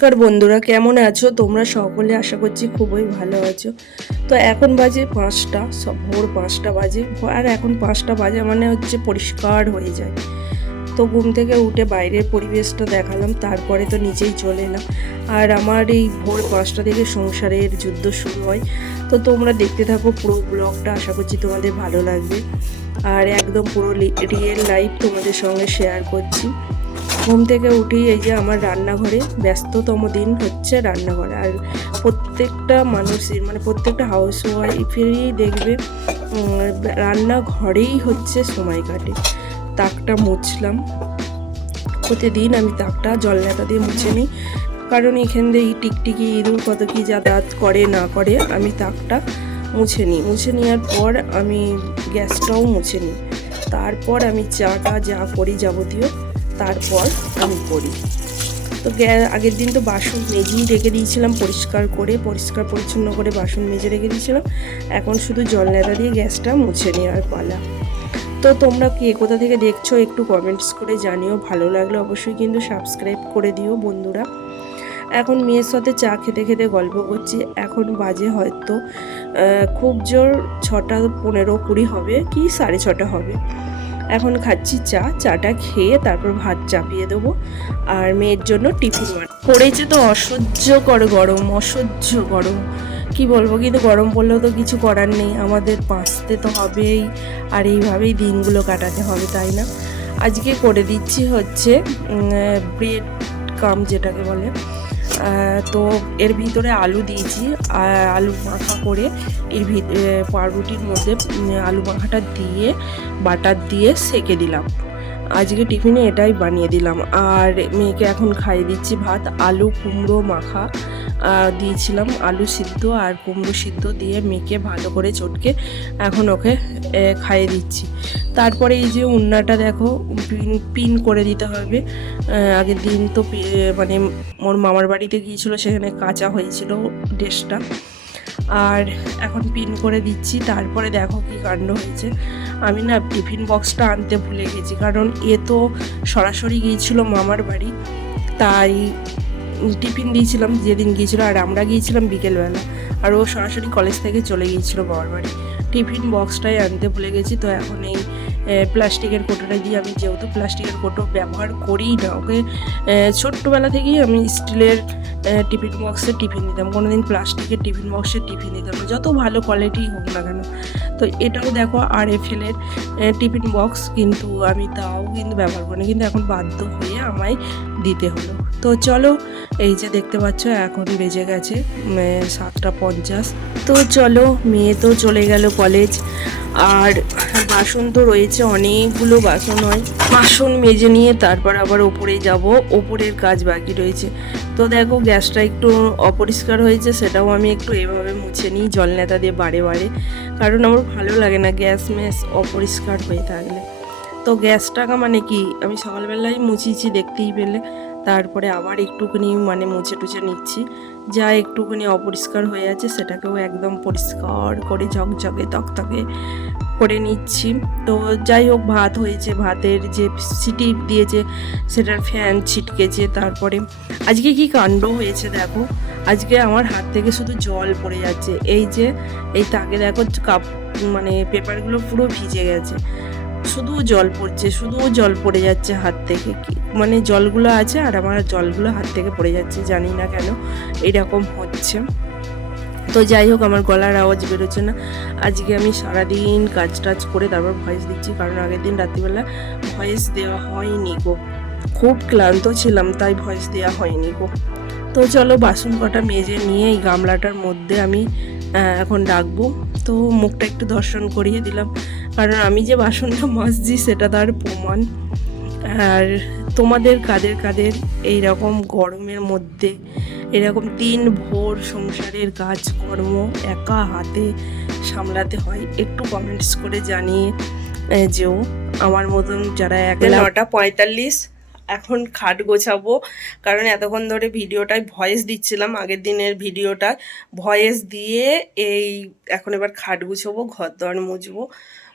নমস্কার বন্ধুরা, কেমন আছো তোমরা সকলে? আশা করছি খুবই ভালো আছো। তো এখন বাজে 5টা, ভোর 5টা বাজে। আর এখন 5টা বাজে মানে হচ্ছে পরিষ্কার হয়ে যায়। তো ঘুম থেকে উঠে বাইরের পরিবেশটা দেখালাম, তারপরে তো নিচেই চলে এলাম। আর আমার এই ভোর 5টা থেকে সংসারের যুদ্ধ শুরু হয়। তো তোমরা দেখতে থাকো পুরো ব্লগটা, আশা করছি তোমাদের ভালো লাগবে। আর একদম পুরো রিয়েল লাইফ তোমাদের সঙ্গে শেয়ার করছি। ঘুম থেকে উঠেই এই যে আমার রান্নাঘরে ব্যস্ততম দিন হচ্ছে রান্নাঘরে। আর প্রত্যেকটা মানুষের মানে প্রত্যেকটা হাউস ওয়াইফেরই দেখবে রান্নাঘরেই হচ্ছে সময় কাটে। তাকটা মুছলাম, প্রতিদিন আমি তাকটা জল ন্যাতা দিয়ে মুছে নিই, কারণ এখান দিয়ে এই টিকটিকি ইঁদুর কত কি যাতায়াত করে না করে। আমি তাকটা মুছে নিই, মুছে নেওয়ার পর আমি গ্যাসটাও মুছে নিই। তারপর আমি চাটা যা করি যাবতীয় তারপর আমি করি। তো আগের দিন তো বাসন মেজেই রেখে দিয়েছিলাম, পরিষ্কার পরিচ্ছন্ন করে বাসন মেজে রেখে দিয়েছিলাম। এখন শুধু জল ন্যাতা দিয়ে গ্যাসটা মুছে নেওয়ার পালা। তো তোমরা কে কোথা থেকে দেখছো একটু কমেন্টস করে জানিও, ভালো লাগলে অবশ্যই কিন্তু সাবস্ক্রাইব করে দিও বন্ধুরা। এখন মেয়ের সাথে চা খেতে খেতে গল্প করছি। এখন বাজে হয়তো খুব জোর 6টা 15-20 হবে কি 6:30 হবে। এখন খাচ্ছি চাটা খেয়ে তারপর ভাত চাপিয়ে দেবো আর মেয়ের জন্য টিফিন পড়েছে। তো অসহ্যকর গরম, অসহ্য গরম কি বলবো, কিন্তু গরম পড়লেও তো কিছু করার নেই, আমাদের বাঁচতে তো হবেই। আর এইভাবেই দিনগুলো কাটাতে হবে, তাই না? আজকে করে দিচ্ছি হচ্ছে ব্রেড কাম যেটাকে বলে। তো এর ভিতরে আলু দিয়েছি, আলু মাখা করে এর পাউরুটির মধ্যে আলু মাখাটা দিয়ে বাটার দিয়ে সেঁকে দিলাম। আজকে টিফিনে এটাই বানিয়ে দিলাম। আর মেয়েকে এখন খাইয়ে দিচ্ছি ভাত, আলু কুমড়ো মাখা দিয়েছিলাম, আলু সিদ্ধ আর কুমড়ো সিদ্ধ দিয়ে মেয়েকে ভালো করে চটকে এখন ওকে খাইয়ে দিচ্ছি। তারপরে এই যে উন্নাটা দেখো পিন করে দিতে হবে। আগের দিন তো মানে ওর মামার বাড়িতে গিয়েছিলো, সেখানে কাঁচা হয়েছিল ড্রেসটা। আর এখন পিন করে দিচ্ছি। তারপরে দেখো কি কাণ্ড হয়েছে, আমি না টিফিন বক্সটা আনতে ভুলে গেছি, কারণ এ তো সরাসরি গিয়েছিল মামার বাড়ি, তাই টিফিন দিয়েছিলাম যেদিন গিয়েছিলো। আর আমরা গিয়েছিলাম বিকেলবেলা, আর ও সরাসরি কলেজ থেকে চলে গিয়েছিলো বাবার বাড়ি। টিফিন বক্সটাই আনতে ভুলে গেছি। তো এখন এই প্লাস্টিকের কোটোটা দিয়ে, আমি যেহেতু প্লাস্টিকের কোটো ব্যবহার করিই না, ওকে ছোট্টবেলা থেকেই আমি স্টিলের টিফিন বক্সে টিফিন দিতাম, কোনোদিন প্লাস্টিকের টিফিন বক্সে টিফিন দিতাম না, যত ভালো কোয়ালিটি হোক না কেন। তো এটাও দেখো RFL এর টিফিন বক্স, কিন্তু আমি তাও কিন্তু ব্যবহার করিনি, কিন্তু এখন বাধ্য হয়ে আমায় দিতে হলো। তো চলো, এই যে দেখতে পাচ্ছ এখন বেজে গেছে 7টা 50। তো চলো, মেয়ে তো চলে গেল কলেজ। আর বাসন তো রয়েছে, অনেকগুলো বাসন হয়, বাসন মেজে নিয়ে তারপর আবার ওপরে যাব, ওপরের কাজ বাকি রয়েছে। তো দেখো গ্যাসটা একটু অপরিষ্কার হয়েছে, সেটাও আমি একটু এভাবে মুছে নিই জল ন্যাতা দিয়ে বারে বারে, কারণ আমার ভালো লাগে না গ্যাস ম্যাস অপরিষ্কার হয়ে থাকলে। তো গ্যাসটাকে মানে কি আমি সকালবেলায় মুছিয়েছি দেখতেই পেলে, তারপরে আবার একটুখানি মানে মুছে টুছে নিচ্ছি, যা একটুখানি অপরিষ্কার হয়ে আছে সেটাকেও একদম পরিষ্কার করে ঝকঝকে তকতকে করে নিচ্ছি। তো যাই হোক, ভাত হয়েছে, ভাতের যে সিটি দিয়েছে সেটার ফ্যান ছিটকেছে। তারপরে আজকে কি কাণ্ড হয়েছে দেখো, আজকে আমার হাত থেকে শুধু জল পড়ে যাচ্ছে। এই যে এই তাকে দেখো কাপ মানে পেপারগুলো পুরো ভিজে গেছে, শুধু জল পড়ছে, শুধু জল পড়ে যাচ্ছে হাত থেকে। মানে জলগুলো আছে আর আমার জলগুলো হাত থেকে পড়ে যাচ্ছে, জানি না কেন এইরকম হচ্ছে। তো যাই হোক, আমার গলার আওয়াজ বেরোচ্ছে না। আজকে আমি সারাদিন কাজ টাজ করে তারপর ভয়েস দিচ্ছি, কারণ আগের দিন রাত্রিবেলা ভয়েস দেওয়া হয়নি গো, খুব ক্লান্ত ছিলাম তাই ভয়েস দেওয়া হয়নি গো। তো চলো, বাসন কটা মেজে নিয়ে এই গামলাটার মধ্যে আমি এখন রাখবো। তো মুখটা একটু দর্শন করিয়ে দিলাম, কারণ আমি যে বাসনটা মাজছি সেটা তার প্রমাণ। আর তোমাদের কাদের কাদের এইরকম গরমের মধ্যে এরকম দিন ভোর সংসারের কাজকর্ম একা হাতে সামলাতে হয়, একটু কমেন্টস করে জানিয়ে যেও আমার মতন যারা 9:45 এখন খাট গোছাবো, কারণ এতক্ষণ ধরে ভিডিওটায় ভয়েস দিচ্ছিলাম, আগের দিনের ভিডিওটা ভয়েস দিয়ে এই এখন এবার খাট গুছাবো, ঘর দর মুছবো।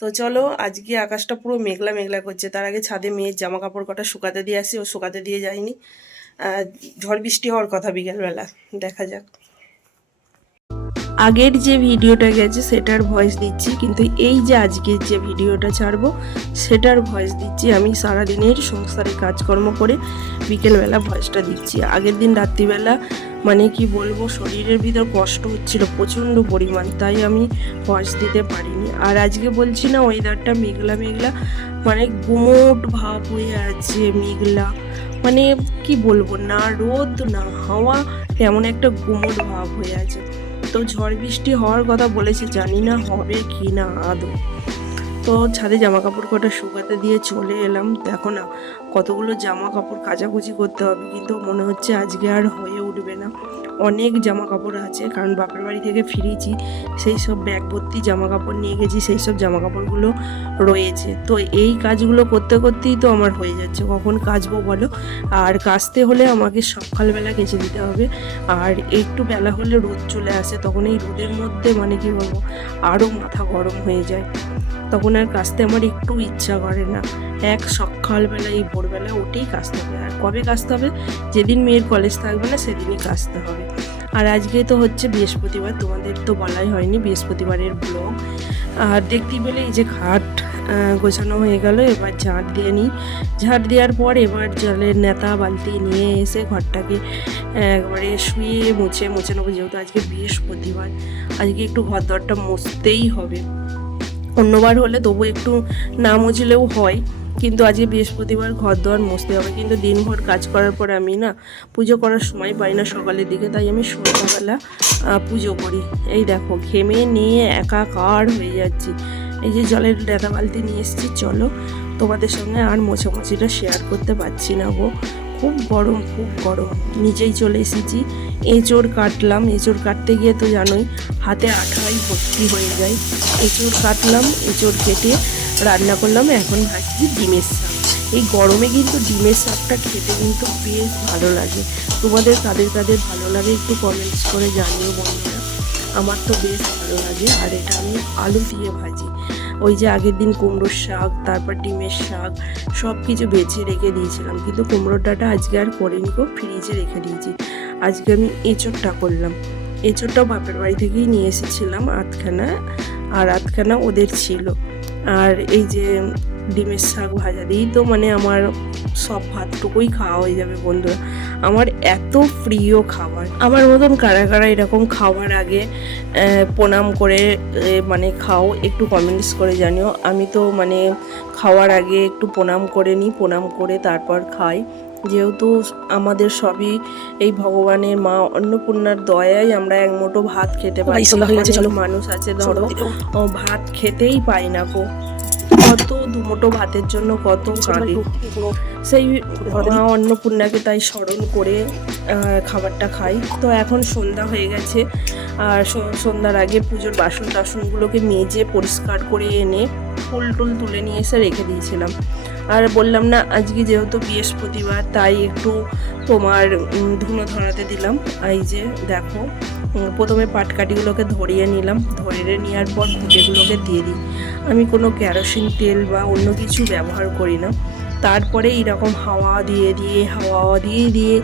তো চলো, আজকে আকাশটা পুরো মেঘলা মেঘলা করছে। তার আগে ছাদে মেয়ের জামা কাপড় কটা শুকাতে দিয়ে আসি, ও শুকাতে দিয়ে যায়নি। ঝড় বৃষ্টি হওয়ার কথা বিকেলবেলা, দেখা যাক। আগের যে ভিডিওটা গেছে সেটার ভয়েস দিচ্ছি, কিন্তু এই যে আজকের যে ভিডিওটা ছাড়বো সেটার ভয়েস দিচ্ছি। আমি সারাদিনের সংসারে কাজকর্ম করে বিকেলবেলা ভয়েসটা দিচ্ছি। আগের দিন রাত্রিবেলা মানে কি বলবো, শরীরের ভিতর কষ্ট হচ্ছিল প্রচণ্ড পরিমাণ, তাই আমি ভয়েস দিতে পারিনি। আর আজকে বলছি না, ওয়েদারটা মেঘলা মেঘলা, মানে গুমোট ভাব হয়ে আছে, মেঘলা, মানে কি বলবো, না রোদ না হাওয়া, কেমন একটা গুমোট ভাব হয়ে আছে। তো ঝড় বৃষ্টি হওয়ার কথা বলেছে, জানি না হবে কি না আদৌ। তো ছাদে জামা কাপড় কটা শুকাতে দিয়ে চলে এলাম। দেখো না, কতগুলো জামা কাপড় কাচাকুচি করতে হবে, কিন্তু মনে হচ্ছে আজকে আর হয়ে উঠবে না। অনেক জামা কাপড় আছে, কারণ বাপের বাড়ি থেকে ফিরেছি, সেই সব ব্যাগ ভর্তি জামা কাপড় নিয়ে গেছি, সেই সব জামা কাপড়গুলো রয়েছে। তো এই কাজগুলো করতে করতেই তো আমার হয়ে যাচ্ছে, কখন কাচবো বলো। আর কাচতে হলে আমাকে সকালবেলা কেচে দিতে হবে, আর একটু বেলা হলে রোদ চলে আসে, তখন এই রোদের মধ্যে মানে কি বলবো, আরও মাথা গরম হয়ে যায়, তখন আর কাচতে আমার একটু ইচ্ছা করে না। সকালবেলা এই ভোরবেলা উঠেই কাচতে হবে। আর কবে কাচতে হবে? যেদিন মেয়ের কলেজ থাকবে না সেদিনই কাচতে হবে। আর আজকে তো হচ্ছে বৃহস্পতিবার, তোমাদের তো বলাই হয়নি বৃহস্পতিবারের ব্লগ। আর দেখতেই পেলে এই যে খাট গোছানো হয়ে গেল, এবার ঝাঁট দিয়ে নিই। ঝাঁট দেওয়ার পর এবার জলের নেতা বালতি নিয়ে এসে ঘরটাকে একবারে শুয়ে মুছে নেবো, যেহেতু আজকে বৃহস্পতিবার, আজকে একটু ঘর দরটা মুছতেই হবে। অন্যবার হলে তবু একটু না মুছলেও হয়, কিন্তু আজকে বৃহস্পতিবার ঘর দোয়ার মুছতে হবে। কিন্তু দিনভর কাজ করার পর আমি না পুজো করার সময় পাই না সকালের দিকে, তাই আমি সন্ধ্যাবেলা পুজো করি। এই দেখো ঘেমে নিয়ে একাকার হয়ে যাচ্ছি। এই যে জলের নেতা বালতি নিয়ে এসেছি, চলো তোমাদের সঙ্গে আর মোছামুছিটা শেয়ার করতে পারছি না গো, খুব গরম, খুব গরম। নিজেই চলে এসেছি, এঁচোড় কাটলাম। এঁচোড় কাটতে গিয়ে তো জানোই হাতে আঠাই ভর্তি হয়ে যায়। এঁচোড় কাটলাম, এঁচোড় কেটে রান্না করলাম। এখন ভাজছি ডিমের শাক। এই গরমে কিন্তু ডিমের শাকটা খেতে কিন্তু বেশ ভালো লাগে। তোমাদের কাদের কাদের ভালো লাগে একটু কমেন্টস করে জানিও বন্ধুরা, আমার তো বেশ ভালো লাগে। আর এটা আমি আলু দিয়ে ভাজি। ওই যে আগের দিন কুমড়োর শাক, তারপর ডিমের শাক সব কিছু বেছে রেখে দিয়েছিলাম, কিন্তু কুমড়োর ডাঁটা আজকে আর করিনি গো, ফ্রিজে রেখে দিয়েছি। আজকে আমি এঁচোড়টা করলাম। এঁচোড়টাও বাপের বাড়ি থেকেই নিয়ে এসেছিলাম আধখানা, আর আধখানা ওদের ছিল। আর এই যে ডিমের শাক ভাজা দিয়েই তো মানে আমার সব ভাতটুকুই খাওয়া হয়ে যাবে বন্ধুরা। আমার এত প্রিয় খাবার। আমার মতন কারা কারা এরকম খাওয়ার আগে প্রণাম করে মানে খাও, একটু কমেন্টস করে জানিও। আমি তো মানে খাওয়ার আগে একটু প্রণাম করে নিই, প্রণাম করে তারপর খাই, যেহেতু আমাদের সবই এই ভগবানের মা অন্নপূর্ণার দয়ায় আমরা এক মুঠো ভাত খেতে পাই। চলো মানুষ আছে ধরো ভাত খেতেই পাই না গো, কত দুমুঠো ভাতের জন্য কত কাঁদে, সেই অন্নপূর্ণাকে তাই স্মরণ করে খাবারটা খাই। তো এখন সন্ধ্যা হয়ে গেছে, আর সন্ধ্যার আগে পুজোর বাসন টাসনগুলোকে মেজে পরিষ্কার করে এনে ফুল টুল তুলে নিয়ে এসে রেখে দিয়েছিলাম। আর বললাম না আজকে যেহেতু বৃহস্পতিবার, তাই একটু তোমার ধুনো ধরাতে দিলাম। এই যে দেখো, প্রথমে পাটকাঠিগুলোকে ধরিয়ে নিলাম, ধরিয়ে নেওয়ার পর ঘুঁটেগুলোকে দিয়ে দিই। আমি কোনো কেরোসিন তেল বা অন্য কিছু ব্যবহার করি না। তারপরে এইরকম হাওয়া দিয়ে দিয়ে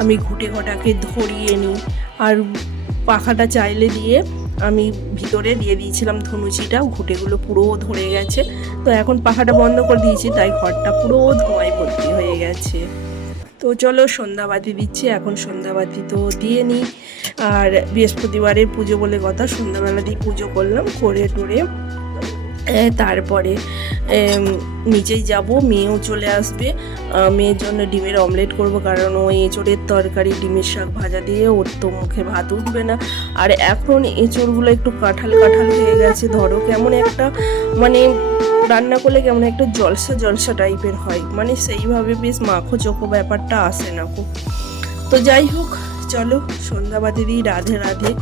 আমি ঘুঁটে কটাকে ধরিয়ে নিই। আর পাখাটা চাইলে দিয়ে আমি ভিতরে দিয়ে দিয়েছিলাম ধনুচিটা, ঘুঁটেগুলো পুরো ধরে গেছে। তো এখন পাখাটা বন্ধ করে দিয়েছি, তাই ঘরটা পুরো ধোঁয়ায় ভর্তি হয়ে গেছে। তো চলো সন্ধ্যাবাতি দিচ্ছি, এখন সন্ধ্যাবাতি তো দিয়ে নিই। আর বৃহস্পতিবারের পুজো বলে কথা, সন্ধ্যাবেলা দিয়ে পুজো করলাম, করে টোরে তারপরে নিচেই যাব, মেয়েও চলে আসবে। মেয়ের জন্য ডিমের অমলেট করব, কারণ ওই এঁচোড়ের তরকারি ডিমের শাক ভাজা দিয়ে ওর তো মুখে ভাত উঠবে না। আর এখন এঁচোড়গুলো একটু কাঁঠাল কাঁঠাল হয়ে গেছে, ধরো কেমন একটা মানে রান্না করলে কেমন একটা জলসা জলসা টাইপের হয়, মানে সেইভাবে বেশ মাখো চোখো ব্যাপারটা আসে না খুব। তো যাই হোক, চলো সন্ধ্যাবাতি দিই, রাধে রাধে।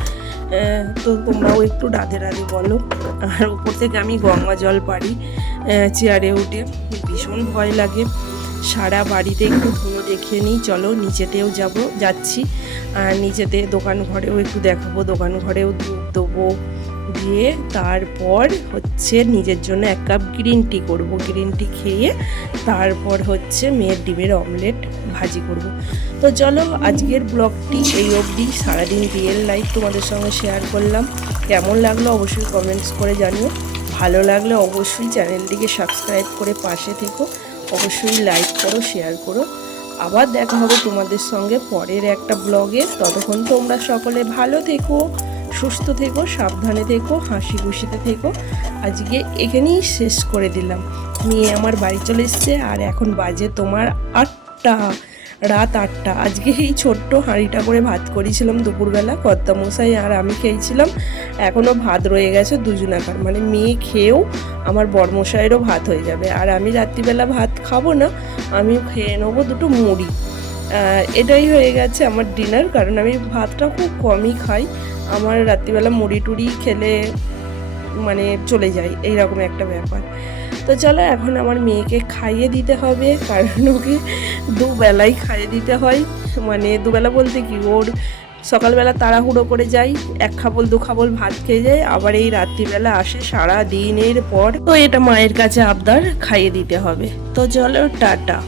তো তোমরাও একটু রাধে রাধে বলো। আর উপর থেকে আমি গঙ্গা জল পারি চেয়ারে উঠে, ভীষণ ভয় লাগে। সারা বাড়িতে একটু ধুনো দেখিয়ে নিই, চলো নিচেতেও যাচ্ছি। আর নিচেতে দোকান ঘরেও একটু দেখাবো, দোকান ঘরেও ধূপ দেবো, দিয়ে তারপর হচ্ছে নিজের জন্য 1 কাপ গ্রিন টি করবো। গ্রিন টি খেয়ে তারপর হচ্ছে মেয়ের ডিমের অমলেট ভাজি করব। তো চলো আজকের ব্লগটি এই অবধি। সারাদিন রিয়েল লাইফ তোমাদের সঙ্গে শেয়ার করলাম। কেমন লাগলো অবশ্যই কমেন্টস করে জানিও। ভালো লাগলে অবশ্যই চ্যানেলটিকে সাবস্ক্রাইব করে পাশে থেকো। অবশ্যই লাইক করো, শেয়ার করো। আবার দেখা হবে তোমাদের সঙ্গে পরের একটা ব্লগে। ততক্ষণ তোমরা সকলে ভালো থেকো, সুস্থ থেকো, সাবধানে থেকো, হাসি খুশিতে থেকো। আজকে এখানেই শেষ করে দিলাম। মেয়ে আমার বাড়ি চলে এসছে আর এখন বাজে তোমার 8টা, রাত 8টা। আজকে এই ছোট্ট হাঁড়িটা করে ভাত করেছিলাম দুপুরবেলা, কর্তামশাই আর আমি খেয়েছিলাম। এখনও ভাত রয়ে গেছে দুজনাকার, মানে মেয়ে খেয়েও আমার বরমশাইয়েরও ভাত হয়ে যাবে। আর আমি রাত্রিবেলা ভাত খাবো না, আমি খেয়ে নেবো 2টো মুড়ি। এটাই হয়ে গেছে আমার ডিনার, কারণ আমি ভাতটা খুব কমই খাই। আমার রাত্রিবেলা মুড়ি টুড়ি খেলে মানে চলে যায়, এইরকম একটা ব্যাপার। তো চলো এখন আমার মেয়েকে খাইয়ে দিতে হবে, কারণ ওকে দুবেলাই খাইয়ে দিতে হয়। মানে দুবেলা বলতে কি, ওর সকালবেলা তাড়াহুড়ো করে যাই, 1 খাবল 2 খাবল ভাত খেয়ে যায়, আবার এই রাত্রিবেলা আসে সারা দিনের পর। তো এটা মায়ের কাছে আবদার, খাইয়ে দিতে হবে। তো চলো টাটা।